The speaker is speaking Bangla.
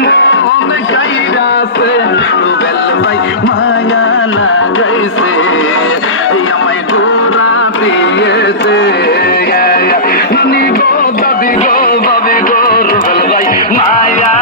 মন কাইরাছে রুবেল ভাই মায়া লাগাইছে আমায় গোরা দিয়েছে নানি গো দাদি গো বাবি গো রুবেল ভাই মায়া